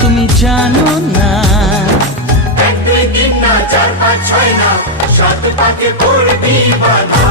তুমি জানো না। 1 2 3 না 4 5 6 না 7 পাকে পড়বি বাধা।